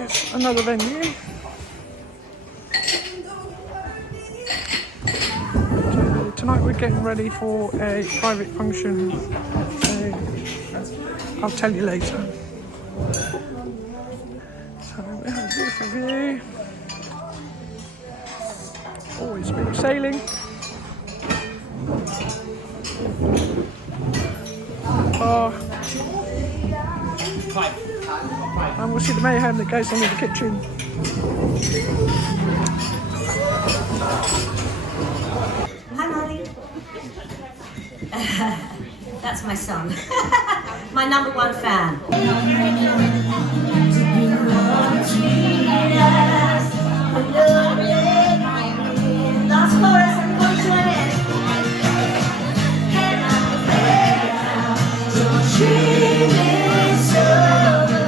Here's another venue. So tonight we're getting ready for a private function. So I'll tell you later. So we have a beautiful view. Always a bit of sailing. And we'll see the mayhem that goes on in the kitchen. Hi, Molly. That's my son. My number one fan. Last chorus and come to an end. Don't dream it's over.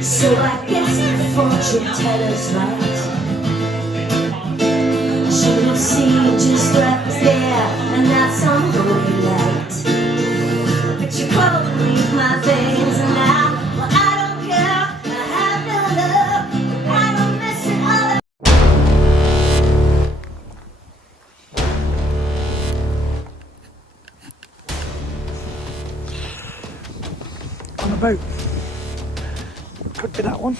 So I guess the fortune teller's right. Should have seen just what was there, and that's unholy light. But you probably leave my veins, and now, well, I don't care. I have no love. I don't miss it all. On a boat. Could be that one,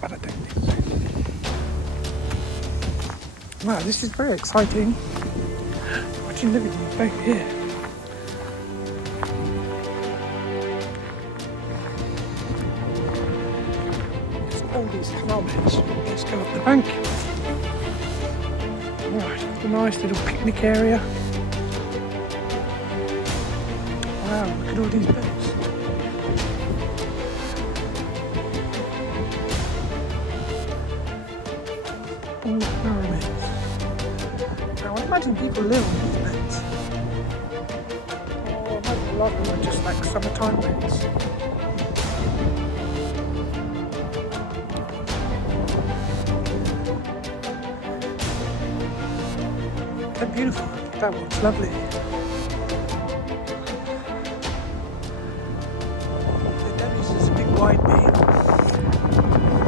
but I don't think so. Wow, this is very exciting. Watching the video boat here. There's all these canal beds. Let's go up the bank. Alright, a nice little picnic area. Wow, look at all these beds. All pyramids. Now I imagine people live on these beds. Oh, I imagine a lot of them are just like summertime beds. They're beautiful. That one's lovely. The Debbie's is a big wide beam.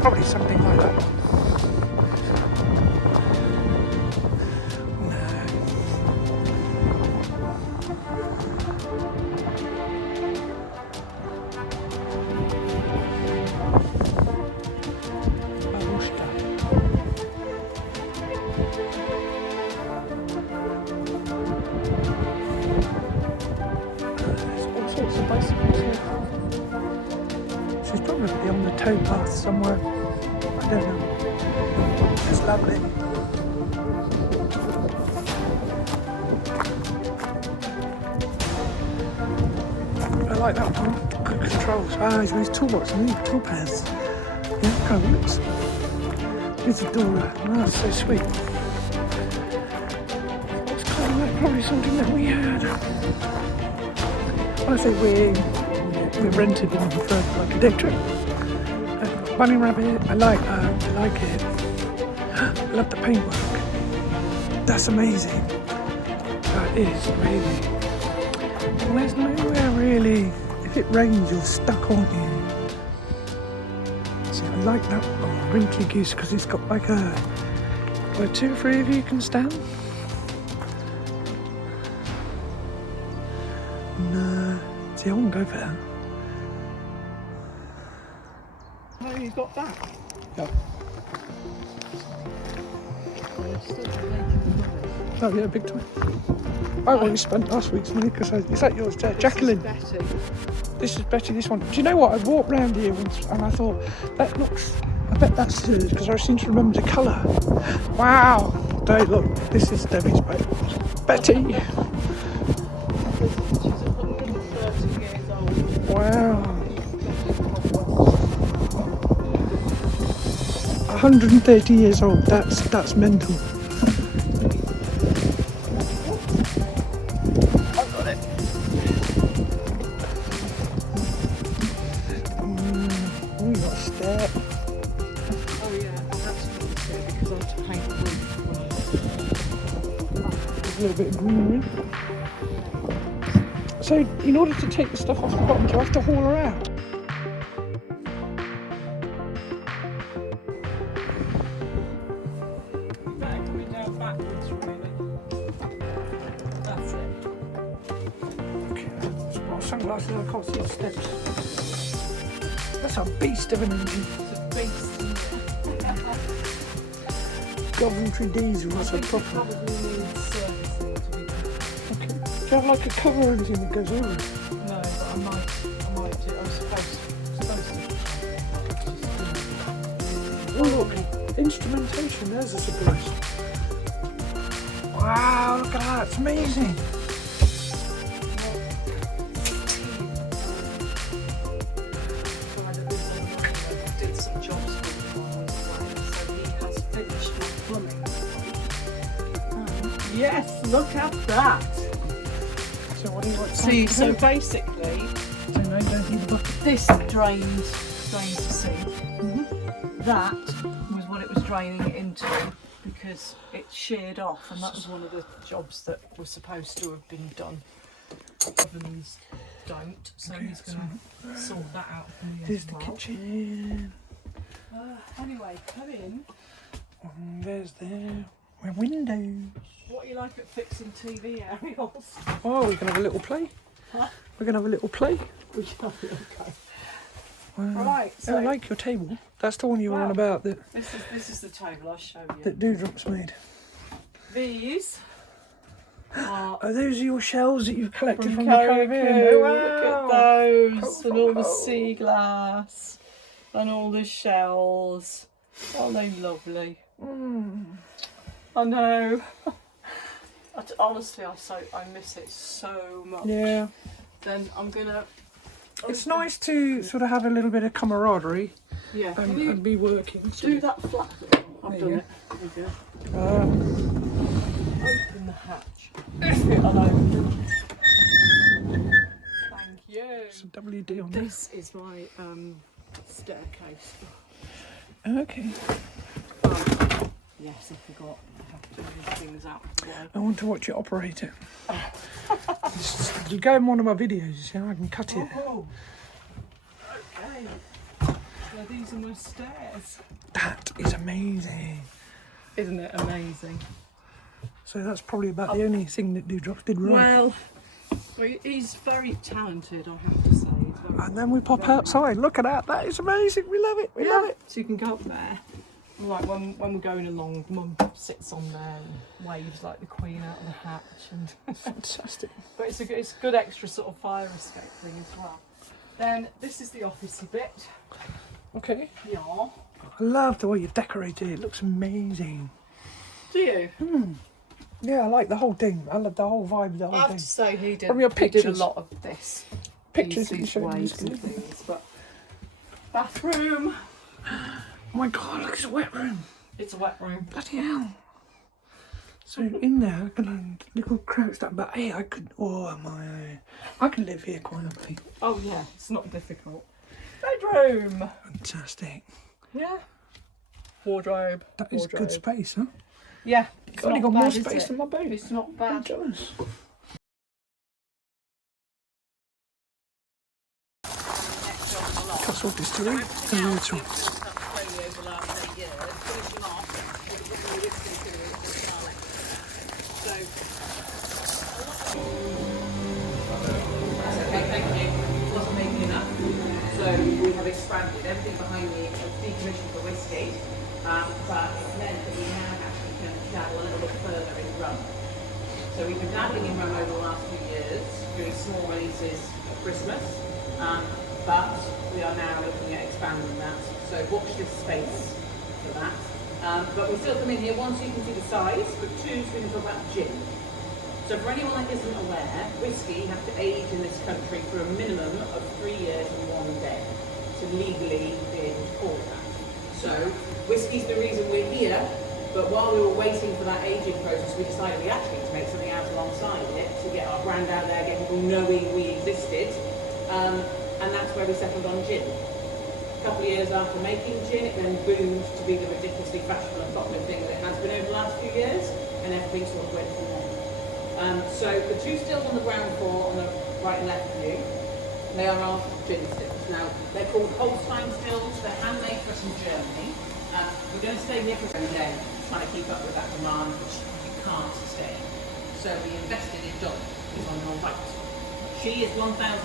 Probably something like that. She's probably on the towpath somewhere. I don't know. It's lovely. I like that one. Good controls. Ah, he's used toolbox and these tool pads. Yeah, look how it looks. Here's the door. Oh, that's so sweet. It's kind of like probably something that we had. When I say we rented one for like a day trip. Bunny rabbit, I like it. I love the paintwork. That's amazing. That is really. And there's nowhere really. If it rains, you're stuck, aren't you? See, I like that wrinkly goose because it's got like a where 2 or 3 of you can stand. No, see, I wouldn't go for that. got that. Yeah. They're still making noise. Oh yeah, big time. I already spent last week's money because is that yours, Jacqueline? This is Betty. This is Betty, this one. Do you know what? I walked round here once and I thought, that looks, I bet that's hers because I seem to remember the colour. Wow. Hey, look, this is Debbie's baby. Betty. She's 130 years old. Wow. 130 years old, that's mental. Oh, you got a step. Oh yeah, I had to put this here because I had to paint the roof. There's a little bit of greenery. So, in order to take the stuff off the bottom, do you have to haul her out? Better coming down backwards, really. That's it. Okay, that's my sunglasses, I can't see the steps. That's a beast of an engine. It's a beast, isn't it? Coventry diesel, that's a I think it proper. probably needs servicing to be done. Okay. Do you have like a cover or anything that goes over it? No, but I might do. I'm supposed to. Oh look, instrumentation, there's a surprise. Wow, look at that, it's amazing. Did some jobs with him while I was away, so he has finished my plumbing. Yes, look at that. So what do you want? See, so basically, So now you don't need the bucket. this drains the sink. That was what it was draining it into because it sheared off, and that was one of the jobs that was supposed to have been done. Ovens don't, so he's going to sort that out for me Here's as the well. kitchen. Anyway, come in. And there's there. We're windows. What do you like at fixing TV aerials? Oh, we're gonna have a little play. Huh? We're gonna have a little play. Okay. Wow. Right, I so like your table. That's the one you were on Wow. about that this is the table I'll show you. that Dewdrop's made. These are Are those your shells that you've collected from the Carriacou. Caribbean? Oh, Look wow. at those, Ho, and ho, all the ho. sea glass, and all the shells. Aren't they lovely? Mm. I know. Honestly, I miss it so much. Yeah. Then I'm gonna. It's nice to sort of have a little bit of camaraderie Yeah. Can and you be working. do that flat bit? I've There done you it. There you go. Open the hatch. And open. Thank you. Some WD on there. This is my staircase. Okay. Yes, I forgot. I have to move things out of the way. I want to watch it operate it. You go in one of my videos, you know, I can cut it. Oh, okay. So these are my stairs. That is amazing. Isn't it amazing? So that's probably about the only thing that Dewdrop did right. Well, he's very talented, I have to say. He's very And then we pop outside. Look at that. That is amazing. We love it. We love it. So you can go up there. Like when we're going along, Mum sits on there and waves like the Queen out of the hatch, and Fantastic. but it's a good extra sort of fire escape thing as well. Then this is the officey bit. Okay. Yeah. I love the way you decorated it. It looks amazing. Do you? Yeah, I like the whole thing. I love the whole vibe of the I whole have thing. to say he did. From your He did a pictures. lot of this. Pictures that you these showed me. waves and things, but bathroom. Oh my God, look, it's a wet room. It's a wet room. Bloody hell. So in there, I can little crouched up, but hey, I could, I can live here quite happily. Oh yeah, it's not difficult. Bedroom. Fantastic. Yeah. Wardrobe. That is good space, huh? Yeah. It's Only not got more bad, is space it? than my boat. It's not I'm bad. jealous. Castle Distillery, the Little. Okay, thank you. Wasn't making enough. So we have expanded everything behind me. decommissioned the whiskey, but it's meant that we now actually can dabble a little bit further in rum. So we've been dabbling in rum over the last few years, doing small releases at Christmas, but we are now looking at expanding that. So watch this space for that. But we still come in here, one, so you can see the size, but two, so we can talk about gin. So for anyone that isn't aware, whiskey have to age in this country for a minimum of 3 years and 1 day to legally be able to call that. So whiskey's the reason we're here, but while we were waiting for that aging process, we decided we actually need to make something else alongside it to get our brand out there, get people knowing we existed, and that's where we settled on gin. A couple of years after making gin, it then boomed to be the ridiculously fashionable and popular thing that it has been over the last few years, and everything sort of went from there. So the two stills on the ground floor on the right and left of you, they are our gin stills. Now, they're called Holstein stills, they're handmade for us in Germany. We're going to stay here for a day, trying to keep up with that demand, which you can't sustain. So we invested in Dolly, who's on your right. She is 1,200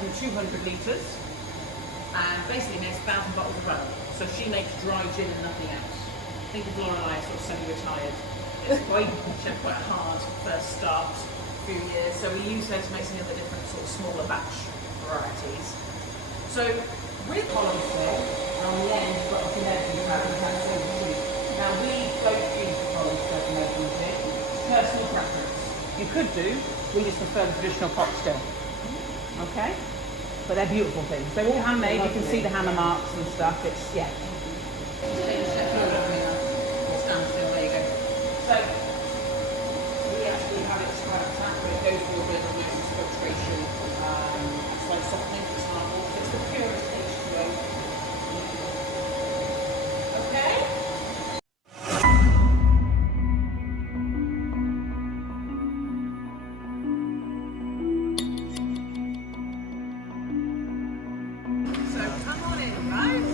litres, and basically makes 1,000 bottles of rum. So she makes dry gin and nothing else. Think of Lorelei as sort of semi-retired. She had quite a hard first start. Few years, so we use her to make some of the different sort of smaller batch varieties. So with Holland Still, on the end you've got a Connecticut gin. Now we both use the Holland Still for making gin. Personal preference. You could do, we just prefer the traditional pot still. Okay? But they're beautiful things. They're all handmade, you can see the hammer marks and stuff. It's, yeah. Take a step forward, or stand still, there you go. So we actually have it scrapped out, but it goes through a bit of nice filtration, slight softening for samples. It's the purest H2O. Okay? So come on in, guys.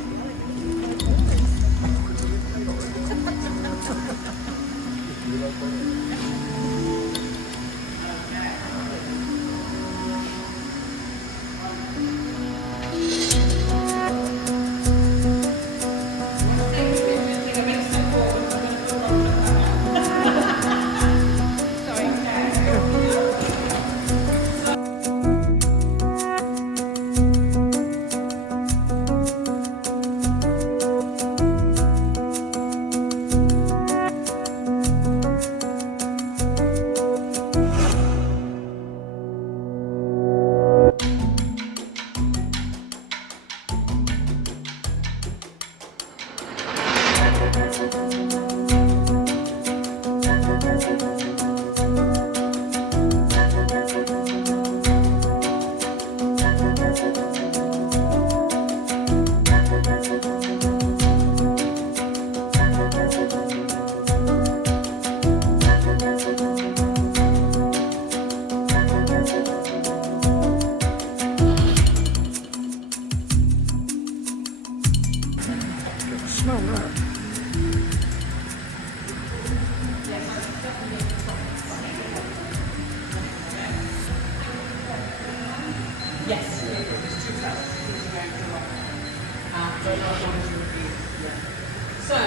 Smell that. Yes, there's two taps. So,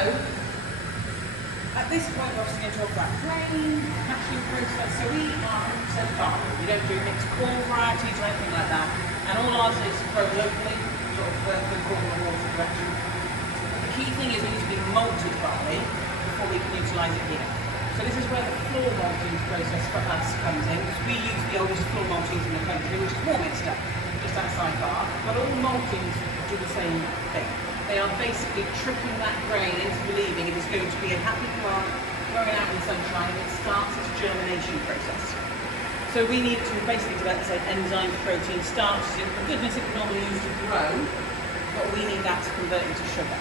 at this point, we're obviously going to talk about grain, hatching process. So we are 100% farm. We don't do mixed corn varieties or anything like that. And all ours is grown locally, sort of the corn and water direction. The key thing is it needs to be malted barley before we can utilise it here. So this is where the floor malting process for us comes in, because we use the oldest floor maltings in the country, which is Warminster, just outside Bath. But all maltings do the same thing. They are basically tricking that grain into believing it is going to be a happy plant growing out in the sunshine, and it starts its germination process. So we need to basically develop, say, enzymes, protein, starches. For goodness, it can normally use to grow, but we need that to convert into sugar.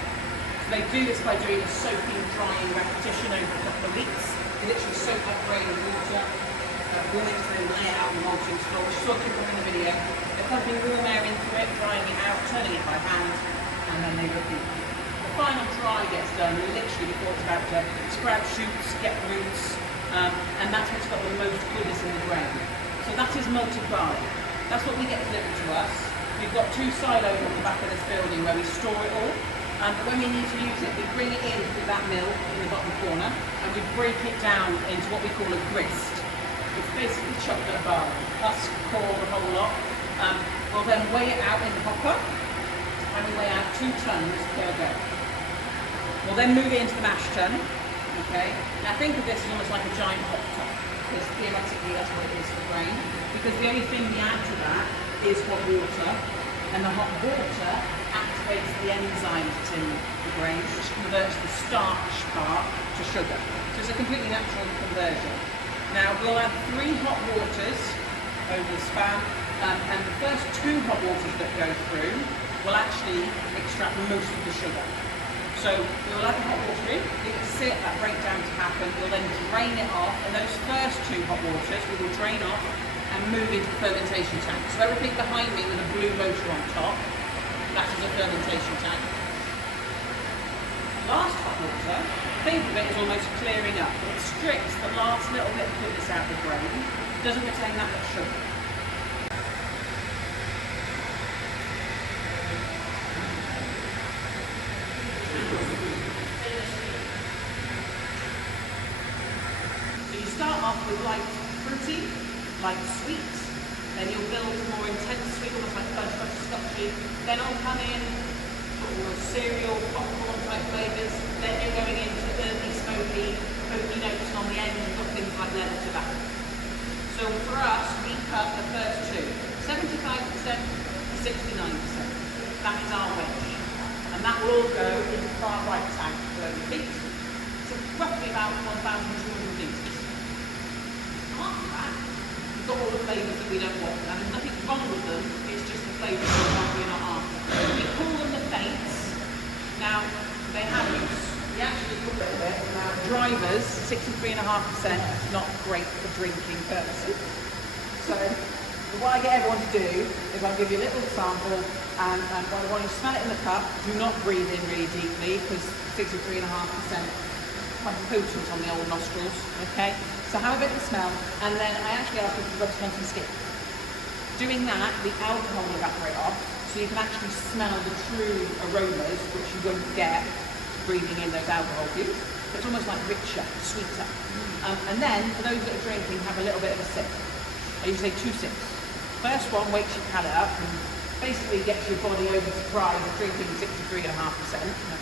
So they do this by doing a soaking, drying repetition over a couple of weeks. They literally soak that grain in water, warm it, then lay it out on the malting floor, which is what you put in the video. They're pumping warm air into it, drying it out, turning it by hand, and then they repeat. The final dry gets done literally before it's about to sprout shoots, get roots, and that's what's got the most goodness in the grain. So that is malted barley. That's what we get delivered to us. We've got 2 silos on the back of this building where we store it all. But when we need to use it, we bring it in through that mill in the bottom corner, and we break it down into what we call a grist. It's basically chocolate bar, husk, core, the whole lot. We'll then weigh it out in the hopper, and we weigh out 2 tons per go. We'll then move it into the mash tun. Okay. Now think of this as almost like a giant hot top, because theoretically that's what it is for grain. Because the only thing we add to that is hot water, and the hot water activates the enzyme that's in the grain, which converts the starch part to sugar. So it's a completely natural conversion. Now we'll add 3 hot waters over the span, and the first 2 hot waters that go through will actually extract most of the sugar. So we'll add the hot water in, it will sit, that breakdown to happen, we'll then drain it off, and those first 2 hot waters we will drain off and move into the fermentation tank. So everything behind me with a blue motor on top, that is a fermentation tank. Last hot water, think of it as almost clearing up. It strips the last little bit of goodness out of the grain, doesn't retain that much sugar. So you start off with light fruity, light sweet, then you'll build more intense sweet, almost like fudge scotchy. Then I'll come in all cereal, popcorn type flavours. Then you're going into earthy, smoky notes, and on the end you've got things like leather tobacco. So for us, we cut the first 2, 75% to 69%. That is our wedge. And that will all go into the far right tank for 30 feet. So roughly about 1,200 litres. After that, we've got all the flavours that we don't want. Now there's nothing wrong with them, it's just the flavours we're not after. We call them the feints. Now, they have use. We actually cook it a bit. Now, drivers, 63.5%, not great for drinking purposes. So, what I get everyone to do is I'll give you a little sample, and when you smell it in the cup, do not breathe in really deeply, because 63.5% quite potent on the old nostrils, okay? So have a bit of a smell, and then I actually ask you to rub some skin. Doing that, the alcohol will evaporate off, so you can actually smell the true aromas, which you won't get breathing in those alcohol fumes. So it's almost like richer, sweeter. And then, for those that are drinking, have a little bit of a sip. I usually say 2 sips. First one wakes your palate up and basically gets your body over surprise of drinking 63.5%,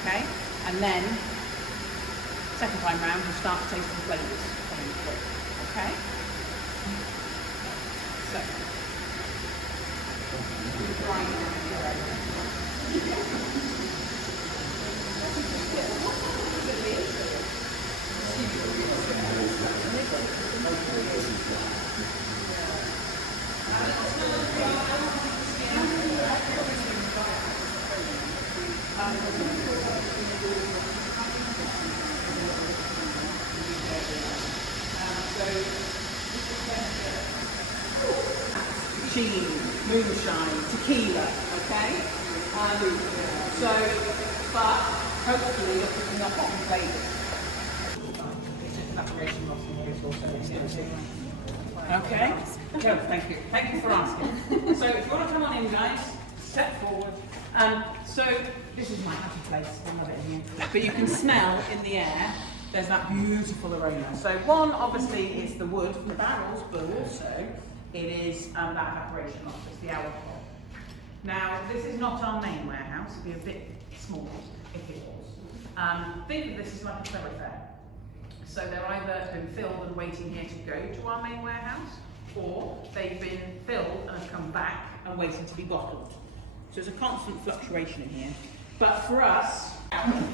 okay? And then, second time round, you start tasting flavours coming through, okay? So, cheese, moonshine, tequila, okay? But hopefully you're picking up on flavours. Okay? Good, thank you. Thank you for asking. So if you want to come on in, guys, step forward. So this is my happy place. I love it here. But you can smell in the air, there's that beautiful aroma. So one, obviously, is the wood from the barrels, but also it is that evaporation off, it's the alcohol. Now, this is not our main warehouse, it'd be a bit small if it was. Think of this as like a thoroughfare. So they're either been filled and waiting here to go to our main warehouse, or they've been filled and have come back and waiting to be bottled. So there's a constant fluctuation in here. But for us, there's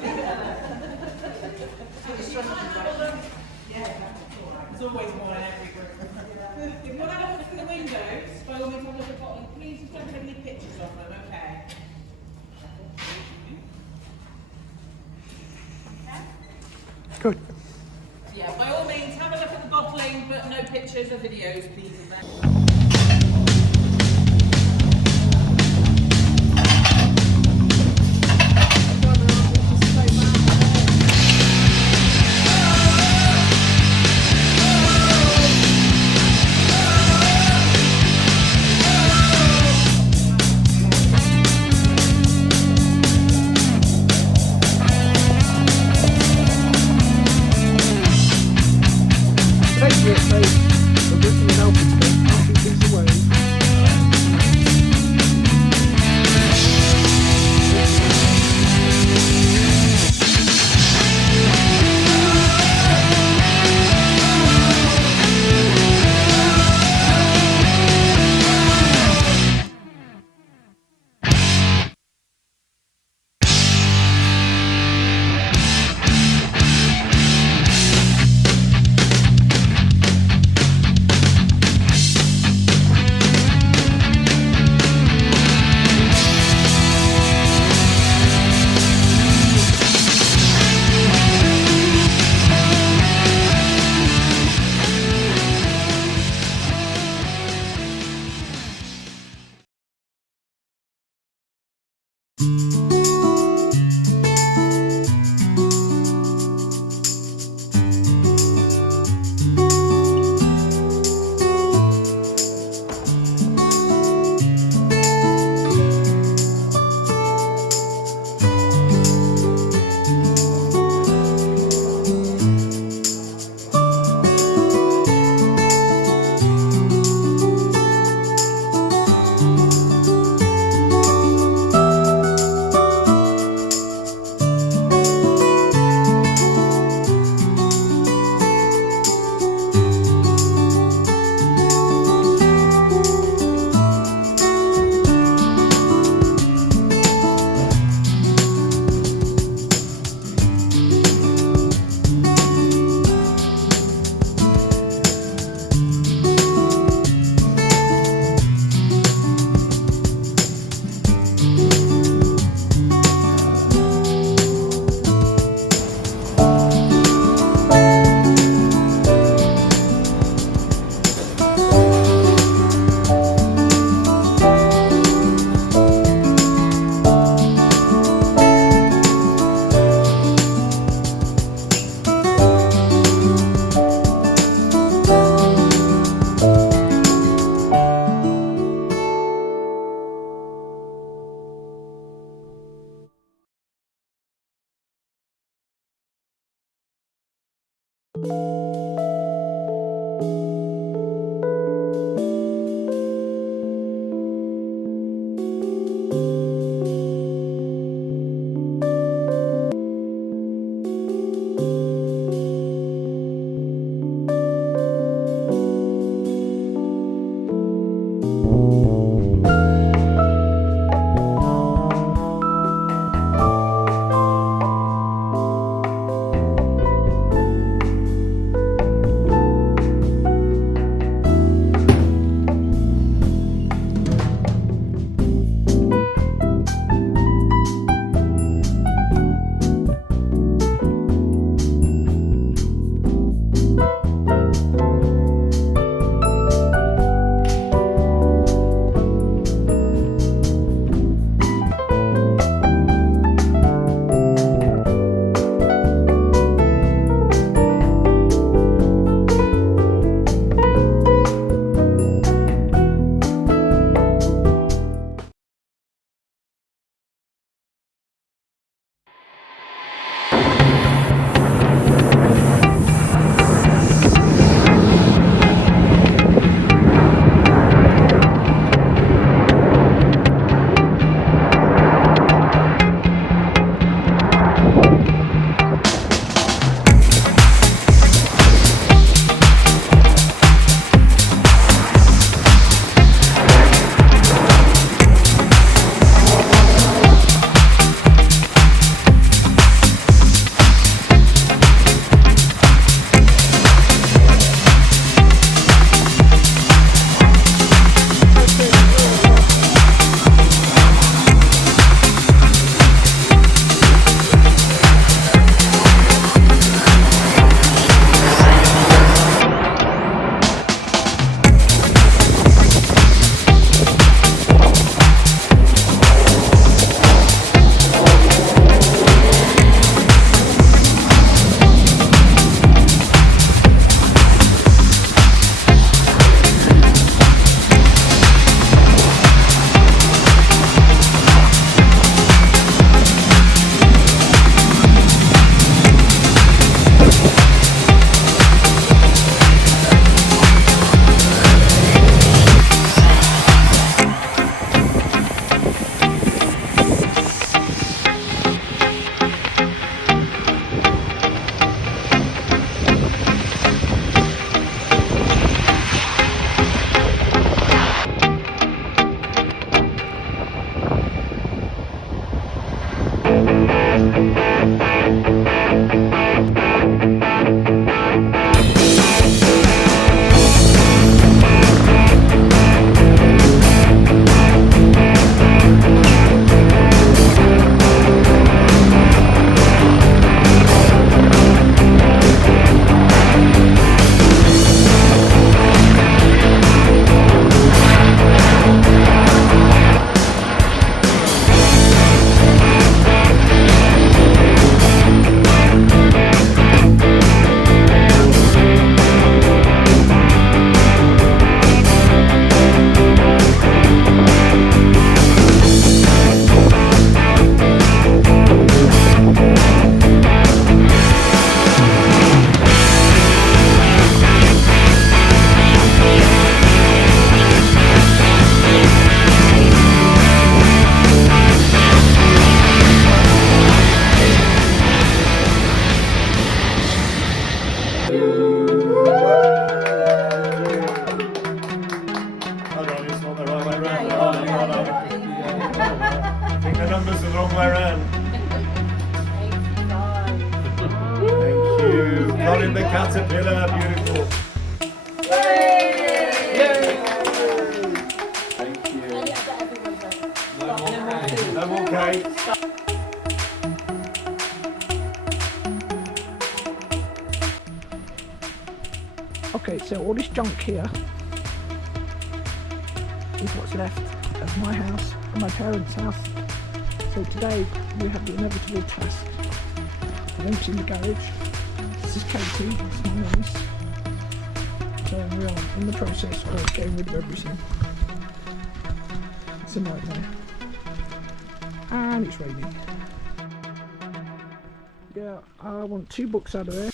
always more in every group. If you want to have a look through the windows, by all means have a look at bottling. Please just don't take any pictures of them, okay? Good. Yeah, by all means have a look at the bottling, but no pictures or videos, please. what made the Ricky and Alfie thing, Alfie Piece Away. caterpillar, beautiful. Thank you. No more cake. Okay, so all this junk here is what's left of my house and my parents' house. So today we have the inevitable task of emptying the garage. This is Katie, it's my niece. So we are in the process of getting rid of everything. It's a nightmare. And it's raining. Yeah, I want 2 books out of there.